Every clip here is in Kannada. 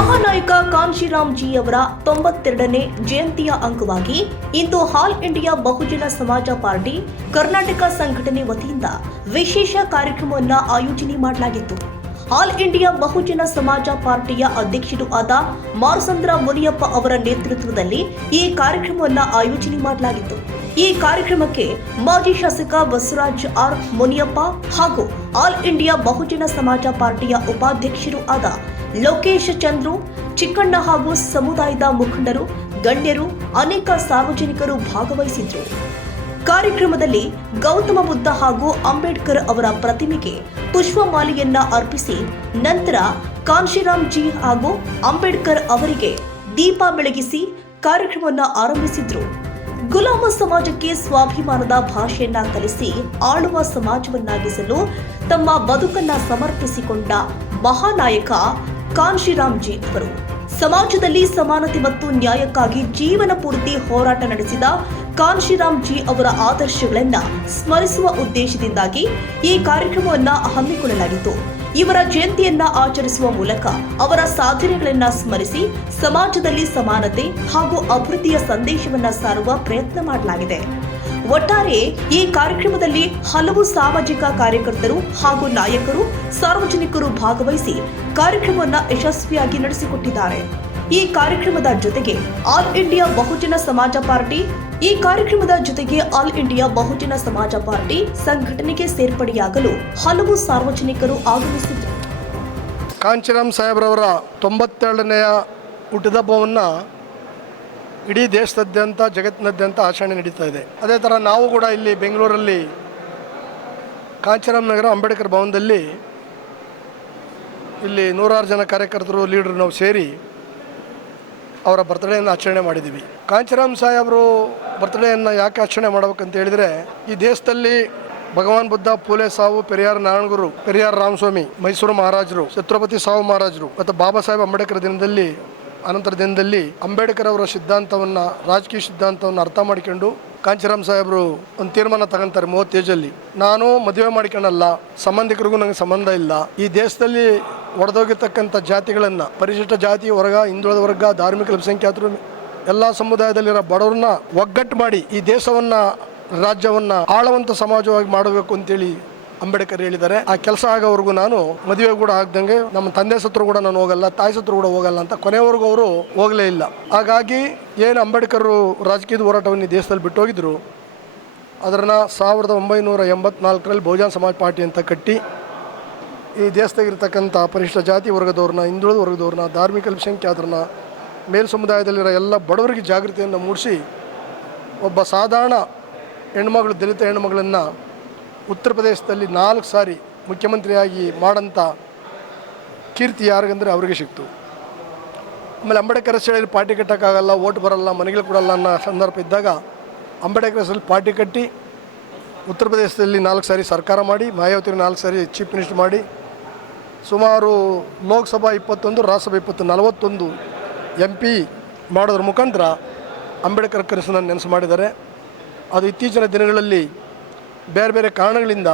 ಮಹಾನಾಯಕ ಕಾನ್ಶಿರಾಮ್ ಜಿ ಅವರ 92ನೇ ಜಯಂತಿಯ ಅಂಗವಾಗಿ ಇಂದು ಆಲ್ ಇಂಡಿಯಾ ಬಹುಜನ ಸಮಾಜ ಪಾರ್ಟಿ ಕರ್ನಾಟಕ ಸಂಘಟನೆ ವತಿಯಿಂದ ವಿಶೇಷ ಕಾರ್ಯಕ್ರಮವನ್ನು ಆಯೋಜನೆ ಮಾಡಲಾಗಿತ್ತು. ಆಲ್ ಇಂಡಿಯಾ ಬಹುಜನ ಸಮಾಜ ಪಾರ್ಟಿಯ ಅಧ್ಯಕ್ಷರು ಆದ ಮಾರ್ಸಂದ್ರ ಮುನಿಯಪ್ಪ ಅವರ ನೇತೃತ್ವದಲ್ಲಿ ಈ ಕಾರ್ಯಕ್ರಮವನ್ನು ಆಯೋಜನೆ ಮಾಡಲಾಗಿತ್ತು. ಈ ಕಾರ್ಯಕ್ರಮಕ್ಕೆ ಮಾಜಿ ಶಾಸಕ ಬಸವರಾಜ್ ಆರ್ ಮುನಿಯಪ್ಪ ಹಾಗೂ ಆಲ್ ಇಂಡಿಯಾ ಬಹುಜನ ಸಮಾಜ ಪಾರ್ಟಿಯ ಉಪಾಧ್ಯಕ್ಷರು ಆದ ಲೋಕೇಶ್ ಚಂದ್ರು ಚಿಕ್ಕಣ್ಣ ಹಾಗೂ ಸಮುದಾಯದ ಮುಖಂಡರು, ಗಣ್ಯರು, ಅನೇಕ ಸಾರ್ವಜನಿಕರು ಭಾಗವಹಿಸಿದ್ರು. ಕಾರ್ಯಕ್ರಮದಲ್ಲಿ ಗೌತಮ ಬುದ್ಧ ಹಾಗೂ ಅಂಬೇಡ್ಕರ್ ಅವರ ಪ್ರತಿಮೆಗೆ ಪುಷ್ಪಮಾಲೆಯನ್ನ ಅರ್ಪಿಸಿ ನಂತರ ಕಾನ್ಶಿರಾಮ್ ಜಿ ಹಾಗೂ ಅಂಬೇಡ್ಕರ್ ಅವರಿಗೆ ದೀಪ ಬೆಳಗಿಸಿ ಕಾರ್ಯಕ್ರಮವನ್ನು ಆರಂಭಿಸಿದ್ರು. ಗುಲಾಮ ಸಮಾಜಕ್ಕೆ ಸ್ವಾಭಿಮಾನದ ಭಾಷೆಯನ್ನ ಕಲಿಸಿ ಆಳುವ ಸಮಾಜವನ್ನಾಗಿಸಲು ತಮ್ಮ ಬದುಕನ್ನ ಸಮರ್ಪಿಸಿಕೊಂಡ ಮಹಾನಾಯಕ ಕಾನ್ಶಿರಾಮ್ ಜಿ ಅವರು ಸಮಾಜದಲ್ಲಿ ಸಮಾನತೆ ಮತ್ತು ನ್ಯಾಯಕ್ಕಾಗಿ ಜೀವನ ಪೂರ್ತಿ ಹೋರಾಟ ನಡೆಸಿದ ಕಾನ್ಶಿರಾಮ್ ಜಿ ಅವರ ಆದರ್ಶಗಳನ್ನು ಸ್ಮರಿಸುವ ಉದ್ದೇಶದಿಂದಾಗಿ ಈ ಕಾರ್ಯಕ್ರಮವನ್ನು ಹಮ್ಮಿಕೊಳ್ಳಲಾಗಿತ್ತು. ಇವರ ಜಯಂತಿಯನ್ನ ಆಚರಿಸುವ ಮೂಲಕ ಅವರ ಸಾಧನೆಗಳನ್ನ ಸ್ಮರಿಸಿ ಸಮಾಜದಲ್ಲಿ ಸಮಾನತೆ ಹಾಗೂ ಅಭಿವೃದ್ಧಿಯ ಸಂದೇಶವನ್ನ ಸಾರುವ ಪ್ರಯತ್ನ ಮಾಡಲಾಗಿದೆ. ಒಟ್ಟಾರೆ ಈ ಕಾರ್ಯಕ್ರಮದಲ್ಲಿ ಹಲವು ಸಾಮಾಜಿಕ ಕಾರ್ಯಕರ್ತರು ಹಾಗೂ ನಾಯಕರು, ಸಾರ್ವಜನಿಕರು ಭಾಗವಹಿಸಿ ಕಾರ್ಯಕ್ರಮವನ್ನು ಯಶಸ್ವಿಯಾಗಿ ನಡೆಸಿಕೊಟ್ಟಿದ್ದಾರೆ. ಈ ಕಾರ್ಯಕ್ರಮದ ಜೊತೆಗೆ ಆಲ್ ಇಂಡಿಯಾ ಬಹುಜನ ಸಮಾಜ ಪಾರ್ಟಿ ಸಂಘಟನೆಗೆ ಸೇರ್ಪಡೆಯಾಗಲು ಹಲವು ಸಾರ್ವಜನಿಕರು ಆಗಮಿಸಿದರು. ಕಾಂಚೀರಾಮ್ ಸಾಹೇಬ್ರವರ 92ನೇ ಹುಟ್ಟುಹಬ್ಬವನ್ನು ಇಡೀ ದೇಶದಾದ್ಯಂತ, ಜಗತ್ತಿನಾದ್ಯಂತ ಆಚರಣೆ ನಡೀತಾ ಇದೆ. ಅದೇ ಥರ ನಾವು ಕೂಡ ಇಲ್ಲಿ ಬೆಂಗಳೂರಲ್ಲಿ ಕಾಂಚೀರಾಮ್ ನಗರ ಅಂಬೇಡ್ಕರ್ ಭವನದಲ್ಲಿ ಇಲ್ಲಿ 100 ಜನ ಕಾರ್ಯಕರ್ತರು, ಲೀಡರ್ ನಾವು ಸೇರಿ ಅವರ ಬರ್ತ್ಡೇಯನ್ನು ಆಚರಣೆ ಮಾಡಿದ್ದೀವಿ. ಕಾಂಚೀರಾಮ್ ಸಾಹೇಬರು ಬರ್ತ್ಡೇಯನ್ನು ಯಾಕೆ ಆಚರಣೆ ಮಾಡಬೇಕಂತ ಹೇಳಿದರೆ, ಈ ದೇಶದಲ್ಲಿ ಭಗವಾನ್ ಬುದ್ಧ, ಪೂಲೆ ಸಾವು, ಪೆರಿಯಾರ್ ನಾರಾಯಣಗುರು, ಪೆರಿಯಾರ್ ರಾಮಸ್ವಾಮಿ, ಮೈಸೂರು ಮಹಾರಾಜರು, ಛತ್ರಪತಿ ಸಾವು ಮಹಾರಾಜರು ಮತ್ತು ಬಾಬಾ ಸಾಹೇಬ್ ಅಂಬೇಡ್ಕರ್ ಅನಂತರ ದಿನದಲ್ಲಿ ಅಂಬೇಡ್ಕರ್ ಅವರ ಸಿದ್ಧಾಂತವನ್ನು, ರಾಜಕೀಯ ಸಿದ್ಧಾಂತವನ್ನು ಅರ್ಥ ಮಾಡಿಕೊಂಡು ಕಾಂಚೀರಾಮ್ ಸಾಹೇಬರು ಒಂದು ತೀರ್ಮಾನ ತಗೊಂತಾರೆ 30 ನಾನು ಮದುವೆ ಮಾಡಿಕೊಳ್ಳಲ್ಲ, ಸಂಬಂಧಿಕರಿಗೂ ನನಗೆ ಸಂಬಂಧ ಇಲ್ಲ, ಈ ದೇಶದಲ್ಲಿ ಒಡೆದೋಗಿರ್ತಕ್ಕಂಥ ಜಾತಿಗಳನ್ನು, ಪರಿಶಿಷ್ಟ ಜಾತಿ ವರ್ಗ, ಹಿಂದುಳಿದ ವರ್ಗ, ಧಾರ್ಮಿಕ ಅಲ್ಪಸಂಖ್ಯಾತರು, ಎಲ್ಲ ಸಮುದಾಯದಲ್ಲಿರೋ ಬಡವ್ರನ್ನ ಒಗ್ಗಟ್ಟು ಮಾಡಿ ಈ ದೇಶವನ್ನು, ರಾಜ್ಯವನ್ನು ಆಳುವಂಥ ಸಮಾಜವಾಗಿ ಮಾಡಬೇಕು ಅಂತೇಳಿ ಅಂಬೇಡ್ಕರ್ ಹೇಳಿದ್ದಾರೆ. ಆ ಕೆಲಸ ಆಗೋವರೆಗೂ ನಾನು ಮದುವೆ ಕೂಡ ಆಗ್ದಂಗೆ, ನಮ್ಮ ತಂದೆ ಸತ್ರು ಕೂಡ ನಾನು ಹೋಗಲ್ಲ, ತಾಯಿ ಸತ್ರು ಕೂಡ ಹೋಗಲ್ಲ ಅಂತ ಕೊನೆವರೆಗೂ ಅವರು ಹೋಗಲೇ ಇಲ್ಲ. ಹಾಗಾಗಿ ಏನು ಅಂಬೇಡ್ಕರ್ ರಾಜಕೀಯದ ಹೋರಾಟವನ್ನು ಈ ದೇಶದಲ್ಲಿ ಬಿಟ್ಟು ಹೋಗಿದ್ರು, ಅದನ್ನು 1984ರಲ್ಲಿ ಬಹುಜನ ಸಮಾಜ ಪಾರ್ಟಿ ಅಂತ ಕಟ್ಟಿ ಈ ದೇಶದಾಗಿರ್ತಕ್ಕಂಥ ಪರಿಶಿಷ್ಟ ಜಾತಿ ವರ್ಗದವ್ರನ್ನ, ಹಿಂದುಳಿದ ವರ್ಗದವ್ರನ್ನ, ಧಾರ್ಮಿಕ ಅಲ್ಪಸಂಖ್ಯಾತರನ್ನ, ಮೇಲ್ ಸಮುದಾಯದಲ್ಲಿರೋ ಎಲ್ಲ ಬಡವರಿಗೆ ಜಾಗೃತಿಯನ್ನು ಮೂಡಿಸಿ ಒಬ್ಬ ಸಾಧಾರಣ ಹೆಣ್ಮಗಳು, ದಲಿತ ಹೆಣ್ಮಗಳನ್ನು ಉತ್ತರ ಪ್ರದೇಶದಲ್ಲಿ 4 ಸಾರಿ ಮುಖ್ಯಮಂತ್ರಿಯಾಗಿ ಮಾಡೋಂಥ ಕೀರ್ತಿ ಯಾರಿಗಂದರೆ ಅವರಿಗೆ ಸಿಕ್ತು. ಆಮೇಲೆ ಅಂಬೇಡ್ಕರ್ ಹೆಸರಲ್ಲಿ ಪಾರ್ಟಿ ಕಟ್ಟೋಕ್ಕಾಗಲ್ಲ, ಓಟ್ ಬರಲ್ಲ, ಮನೆಗಳು ಕೊಡಲ್ಲ ಅನ್ನೋ ಸಂದರ್ಭ ಇದ್ದಾಗ ಅಂಬೇಡ್ಕರ್ ಹೆಸರಲ್ಲಿ ಪಾರ್ಟಿ ಕಟ್ಟಿ ಉತ್ತರ ಪ್ರದೇಶದಲ್ಲಿ 4 ಸಾರಿ ಸರ್ಕಾರ ಮಾಡಿ, ಮಾಯಾವತಿ 4 ಸಾರಿ ಚೀಫ್ ಮಿನಿಸ್ಟರ್ ಮಾಡಿ, ಸುಮಾರು ಲೋಕಸಭಾ 21, ರಾಜ್ಯಸಭಾ 41 MP ಮಾಡೋದ್ರ ಮುಖಾಂತರ ಅಂಬೇಡ್ಕರ್ ಕನಸನ್ನು ನೆನಸು ಮಾಡಿದ್ದಾರೆ. ಅದು ಇತ್ತೀಚಿನ ದಿನಗಳಲ್ಲಿ ಬೇರೆ ಬೇರೆ ಕಾರಣಗಳಿಂದ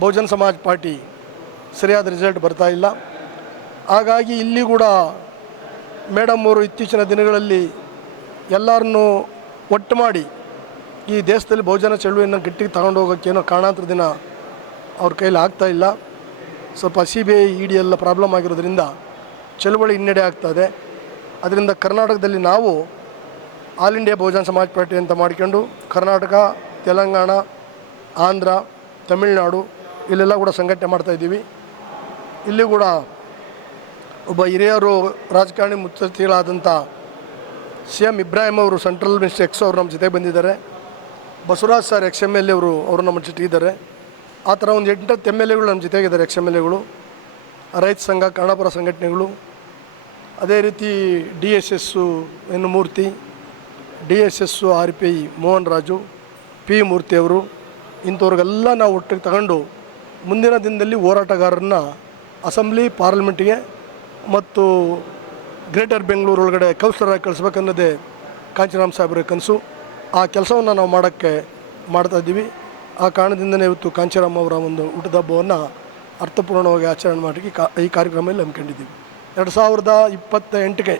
ಬಹುಜನ ಸಮಾಜ ಪಾರ್ಟಿ ಸರಿಯಾದ ರಿಸಲ್ಟ್ ಬರ್ತಾ ಇಲ್ಲ. ಹಾಗಾಗಿ ಇಲ್ಲಿ ಕೂಡ ಮೇಡಮ್ ಅವರು ಇತ್ತೀಚಿನ ದಿನಗಳಲ್ಲಿ ಎಲ್ಲರನ್ನೂ ಒಟ್ಟು ಮಾಡಿ ಈ ದೇಶದಲ್ಲಿ ಬಹುಜನ ಚಳುವಳಿಯನ್ನು ಗಟ್ಟಿಗೆ ತಗೊಂಡು ಹೋಗೋಕ್ಕೇನೋ ಕಾರಣಾಂತರ ದಿನ ಅವ್ರ ಕೈಲಿ ಆಗ್ತಾಯಿಲ್ಲ. ಸ್ವಲ್ಪ CBI ED ಎಲ್ಲ ಪ್ರಾಬ್ಲಮ್ ಆಗಿರೋದ್ರಿಂದ ಚಳುವಳಿ ಹಿನ್ನಡೆ ಆಗ್ತಾಯಿದೆ. ಅದರಿಂದ ಕರ್ನಾಟಕದಲ್ಲಿ ನಾವು ಆಲ್ ಇಂಡಿಯಾ ಬಹುಜನ ಸಮಾಜ ಪಾರ್ಟಿ ಅಂತ ಮಾಡಿಕೊಂಡು ಕರ್ನಾಟಕ, ತೆಲಂಗಾಣ, ಆಂಧ್ರ, ತಮಿಳುನಾಡು ಇಲ್ಲೆಲ್ಲ ಕೂಡ ಸಂಘಟನೆ ಮಾಡ್ತಾಯಿದ್ದೀವಿ. ಇಲ್ಲಿ ಕೂಡ ಒಬ್ಬ ಹಿರಿಯರು ರಾಜಕಾರಣಿ ಮುತ್ಸದ್ದಿಗಳಾದಂಥ CM ಇಬ್ರಾಹಿಂ ಅವರು, ಸೆಂಟ್ರಲ್ ಮಿನಿಸ್ಟರ್ ಎಕ್ಸ್ ಅವರು ನಮ್ಮ ಜೊತೆಗೆ ಬಂದಿದ್ದಾರೆ. ಬಸವರಾಜ್ ಸರ್ XMLA ಅವರು ನಮ್ಮ ಜೊತೆ ಇದ್ದಾರೆ. ಆ ಥರ ಒಂದು 8 MLAಗಳು ನಮ್ಮ ಜೊತೆಗಿದ್ದಾರೆ. XMLAಗಳು, ರೈತ ಸಂಘ, ಕನ್ನಡಪರ ಸಂಘಟನೆಗಳು, ಅದೇ ರೀತಿ DSS ಮೂರ್ತಿ, DSS RPI Mohan Raju, P ಮೂರ್ತಿ ಅವರು, ಇಂಥವ್ರಿಗೆಲ್ಲ ನಾವು ಒಟ್ಟಿಗೆ ತಗೊಂಡು ಮುಂದಿನ ದಿನದಲ್ಲಿ ಹೋರಾಟಗಾರರನ್ನ ಅಸೆಂಬ್ಲಿ, ಪಾರ್ಲಿಮೆಂಟಿಗೆ ಮತ್ತು ಗ್ರೇಟರ್ ಬೆಂಗಳೂರು ಒಳಗಡೆ ಕೌನ್ಸಿಲರಾಗಿ ಕಳಿಸ್ಬೇಕನ್ನೋದೇ ಕಾಂಚೀರಾಮ್ ಸಾಹೇಬ್ರ ಕನಸು. ಆ ಕೆಲಸವನ್ನು ನಾವು ಮಾಡ್ತಾಯಿದ್ದೀವಿ. ಆ ಕಾರಣದಿಂದನೇ ಇವತ್ತು ಕಾಂಚೀರಾಮ್ ಅವರ ಒಂದು ಹುಟ್ಟುಹಬ್ಬವನ್ನು ಅರ್ಥಪೂರ್ಣವಾಗಿ ಆಚರಣೆ ಮಾಡಿ ಈ ಕಾರ್ಯಕ್ರಮದಲ್ಲಿ ಹಮ್ಮಿಕೊಂಡಿದ್ದೀವಿ. 2028ಗೆ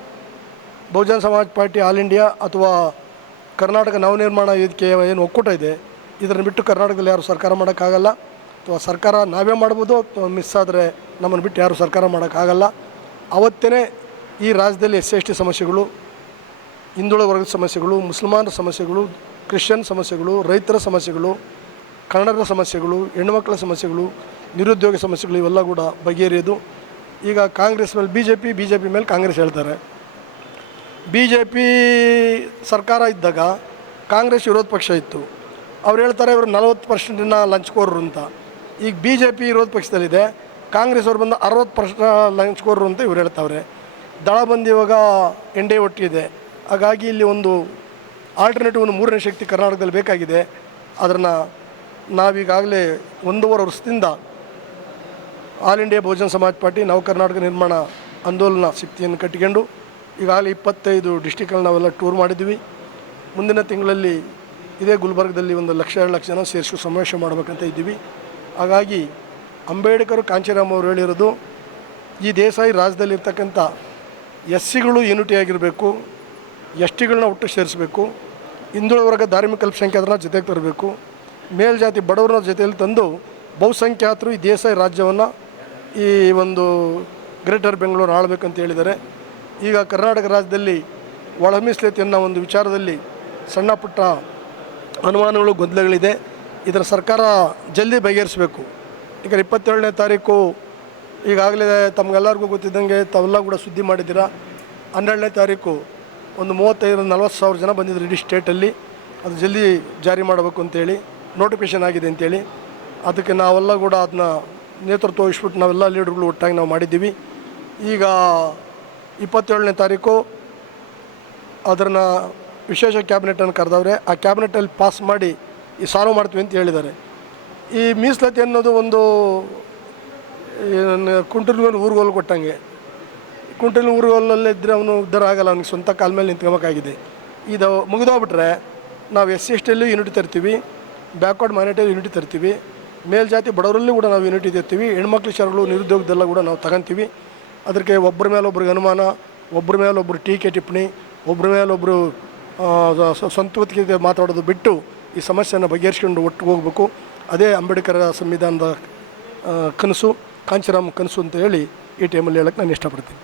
ಬಹುಜನ ಸಮಾಜ್ ಪಾರ್ಟಿ ಆಲ್ ಇಂಡಿಯಾ ಅಥವಾ ಕರ್ನಾಟಕ ನವನಿರ್ಮಾಣ ವೇದಿಕೆ ಏನು ಒಕ್ಕೂಟ ಇದೆ, ಇದನ್ನು ಬಿಟ್ಟು ಕರ್ನಾಟಕದಲ್ಲಿ ಯಾರು ಸರ್ಕಾರ ಮಾಡೋಕ್ಕಾಗಲ್ಲ. ಅಥವಾ ಸರ್ಕಾರ ನಾವೇ ಮಾಡ್ಬೋದು, ಅಥವಾ ಮಿಸ್ ಆದರೆ ನಮ್ಮನ್ನು ಬಿಟ್ಟು ಯಾರು ಸರ್ಕಾರ ಮಾಡೋಕ್ಕಾಗಲ್ಲ. ಅವತ್ತೇ ಈ ರಾಜ್ಯದಲ್ಲಿ SC ST ಸಮಸ್ಯೆಗಳು, ಹಿಂದುಳಿದ ವರ್ಗದ ಸಮಸ್ಯೆಗಳು, ಮುಸಲ್ಮಾನರ ಸಮಸ್ಯೆಗಳು, ಕ್ರಿಶ್ಚಿಯನ್ ಸಮಸ್ಯೆಗಳು, ರೈತರ ಸಮಸ್ಯೆಗಳು, ಕನ್ನಡದ ಸಮಸ್ಯೆಗಳು, ಹೆಣ್ಣುಮಕ್ಕಳ ಸಮಸ್ಯೆಗಳು, ನಿರುದ್ಯೋಗ ಸಮಸ್ಯೆಗಳು ಇವೆಲ್ಲ ಕೂಡ ಬಗೆಹರಿಯೋದು. ಈಗ ಕಾಂಗ್ರೆಸ್ ಮೇಲೆ ಬಿ ಜೆ ಪಿ ಮೇಲೆ ಕಾಂಗ್ರೆಸ್ ಹೇಳ್ತಾರೆ. BJP ಸರ್ಕಾರ ಇದ್ದಾಗ ಕಾಂಗ್ರೆಸ್ ವಿರೋಧ ಪಕ್ಷ ಇತ್ತು. ಅವ್ರು ಹೇಳ್ತಾರೆ ಇವರು 40% ಲಂಚ್ಕೋರರು ಅಂತ. ಈಗ BJP ವಿರೋಧ ಪಕ್ಷದಲ್ಲಿದೆ, ಕಾಂಗ್ರೆಸ್ ಅವ್ರು ಬಂದು 60% ಲಂಚ್ಕೋರರು ಅಂತ ಇವ್ರು ಹೇಳ್ತಾವ್ರೆ. ದಳ ಬಂದು ಇವಾಗ NDA ಒಟ್ಟಿದೆ. ಹಾಗಾಗಿ ಇಲ್ಲಿ ಒಂದು ಆಲ್ಟರ್ನೇಟಿವ್, ಒಂದು ಮೂರನೇ ಶಕ್ತಿ ಕರ್ನಾಟಕದಲ್ಲಿ ಬೇಕಾಗಿದೆ. ಅದನ್ನು ನಾವೀಗಾಗಲೇ 1.5 ವರ್ಷದಿಂದ ಆಲ್ ಇಂಡಿಯಾ ಬಹುಜನ ಸಮಾಜ್ ಪಾರ್ಟಿ ನವ ಕರ್ನಾಟಕ ನಿರ್ಮಾಣ ಆಂದೋಲನ ಶಕ್ತಿಯನ್ನು ಕಟ್ಟಿಕೊಂಡು ಈಗಾಗಲೇ 25 ಡಿಸ್ಟಿಕ್ಗಳಲ್ಲಿ ನಾವೆಲ್ಲ ಟೂರ್ ಮಾಡಿದ್ವಿ. ಮುಂದಿನ ತಿಂಗಳಲ್ಲಿ ಇದೇ ಗುಲ್ಬರ್ಗದಲ್ಲಿ 1 ಲಕ್ಷ 2 ಲಕ್ಷ ಜನ ಸೇರಿಸಿ ಸಮಾವೇಶ ಮಾಡಬೇಕಂತ ಇದ್ದೀವಿ. ಹಾಗಾಗಿ ಅಂಬೇಡ್ಕರ್ ಕಾಂಚೀರಾಮ್ ಅವರು ಹೇಳಿರೋದು, ಈ ದೇಸಾಯಿ ರಾಜ್ಯದಲ್ಲಿರ್ತಕ್ಕಂಥ SCಗಳು ಯೂನಿಟಿ ಆಗಿರಬೇಕು, STಗಳನ್ನ ಒಟ್ಟು ಸೇರಿಸಬೇಕು, ಹಿಂದುಳಿದ ವರ್ಗ ಧಾರ್ಮಿಕ ಅಲ್ಪಸಂಖ್ಯಾತರನ್ನ ಜೊತೆಗೆ ತರಬೇಕು, ಮೇಲ್ಜಾತಿ ಬಡವರನ್ನ ಜೊತೆಯಲ್ಲಿ ತಂದು ಬಹುಸಂಖ್ಯಾತರು ಈ ದೇಸಾಯಿ ರಾಜ್ಯವನ್ನು, ಈ ಒಂದು ಗ್ರೇಟರ್ ಬೆಂಗಳೂರು ಆಳಬೇಕಂತ ಹೇಳಿದ್ದಾರೆ. ಈಗ ಕರ್ನಾಟಕ ರಾಜ್ಯದಲ್ಲಿ ಒಳ ಮೀಸಲಾತಿ ಅನ್ನೋ ಒಂದು ವಿಚಾರದಲ್ಲಿ ಸಣ್ಣ ಪುಟ್ಟ ಅನುಮಾನಗಳು, ಗೊಂದಲಗಳಿದೆ. ಇದರ ಸರ್ಕಾರ ಜಲ್ದಿ ಬಗೆಹರಿಸಬೇಕು. ಈಗ 27ನೇ ತಾರೀಕು ಈಗಾಗಲೇ ತಮಗೆಲ್ಲರಿಗೂ ಗೊತ್ತಿದ್ದಂಗೆ ತಾವೆಲ್ಲ ಕೂಡ ಸುದ್ದಿ ಮಾಡಿದ್ದೀರಾ. 12ನೇ ತಾರೀಕು ಒಂದು 35-40 ಸಾವಿರ ಜನ ಬಂದಿದ್ರು ಇಡೀ ಸ್ಟೇಟಲ್ಲಿ. ಅದು ಜಲ್ದಿ ಜಾರಿ ಮಾಡಬೇಕು ಅಂತೇಳಿ ನೋಟಿಫಿಕೇಷನ್ ಆಗಿದೆ ಅಂತೇಳಿ. ಅದಕ್ಕೆ ನಾವೆಲ್ಲ ಕೂಡ ಅದನ್ನ ನೇತೃತ್ವ ವಹಿಸ್ಬಿಟ್ಟು ನಾವೆಲ್ಲ ಲೀಡರ್ಗಳು ಒಟ್ಟಾಗಿ ನಾವು ಮಾಡಿದ್ದೀವಿ. ಈಗ 27ನೇ ತಾರೀಕು ಅದನ್ನು ವಿಶೇಷ ಕ್ಯಾಬಿನೆಟನ್ನು ಕರೆದವ್ರೆ. ಆ ಕ್ಯಾಬಿನೆಟಲ್ಲಿ ಪಾಸ್ ಮಾಡಿ ಈ ಸಾಲ್ವ್ ಮಾಡ್ತೀವಿ ಅಂತ ಹೇಳಿದ್ದಾರೆ. ಈ ಮೀಸಲಾತಿ ಅನ್ನೋದು ಒಂದು ಕುಂಟಲ್ ಊರುಗೋಲು ಕೊಟ್ಟಂಗೆ. ಕುಂಟಲ್ ಊರುಗೋಲಲ್ಲೇ ಇದ್ದರೆ ಅವನು ಉದ್ಧಾರ ಆಗಲ್ಲ, ಅವನಿಗೆ ಸ್ವಂತ ಕಾಲ ಮೇಲೆ ನಿಂತ್ಕೋಬೇಕಾಗಿದೆ. ಇದು ಮುಗಿದೋಗ್ಬಿಟ್ರೆ ನಾವು SC STಯಲ್ಲೂ ಯೂನಿಟಿ ತರ್ತೀವಿ, ಬ್ಯಾಕ್ವರ್ಡ್ ಮೈನಾರಿಟಿಯಲ್ಲಿ ಯೂನಿಟಿ ತರ್ತೀವಿ, ಮೇಲ್ಜಾತಿ ಬಡವರಲ್ಲೂ ಕೂಡ ನಾವು ಯೂನಿಟಿ ತರ್ತೀವಿ, ಹೆಣ್ಮಕ್ಳು ವಿಚಾರಗಳು, ನಿರುದ್ಯೋಗದೆಲ್ಲ ಕೂಡ ನಾವು ತಗೊಂತೀವಿ. ಅದಕ್ಕೆ ಒಬ್ಬರ ಮೇಲೊಬ್ರಿಗೆ ಅನುಮಾನ, ಒಬ್ಬರ ಮೇಲೊಬ್ಬರು ಟೀಕೆ ಟಿಪ್ಪಣಿ, ಒಬ್ಬರ ಮೇಲೊಬ್ಬರು ಸ್ವಂತವತ್ತಿಗೆ ಮಾತಾಡೋದು ಬಿಟ್ಟು ಈ ಸಮಸ್ಯೆಯನ್ನು ಬಗೆಹರಿಸ್ಕೊಂಡು ಒಟ್ಟು ಹೋಗಬೇಕು. ಅದೇ ಅಂಬೇಡ್ಕರ್ ಸಂವಿಧಾನದ ಕನಸು, ಕಾಂಚೀರಾಮ್ ಕನಸು ಅಂತ ಹೇಳಿ ಈ ಟೈಮಲ್ಲಿ ಹೇಳಕ್ಕೆ ನಾನು ಇಷ್ಟಪಡ್ತೀನಿ.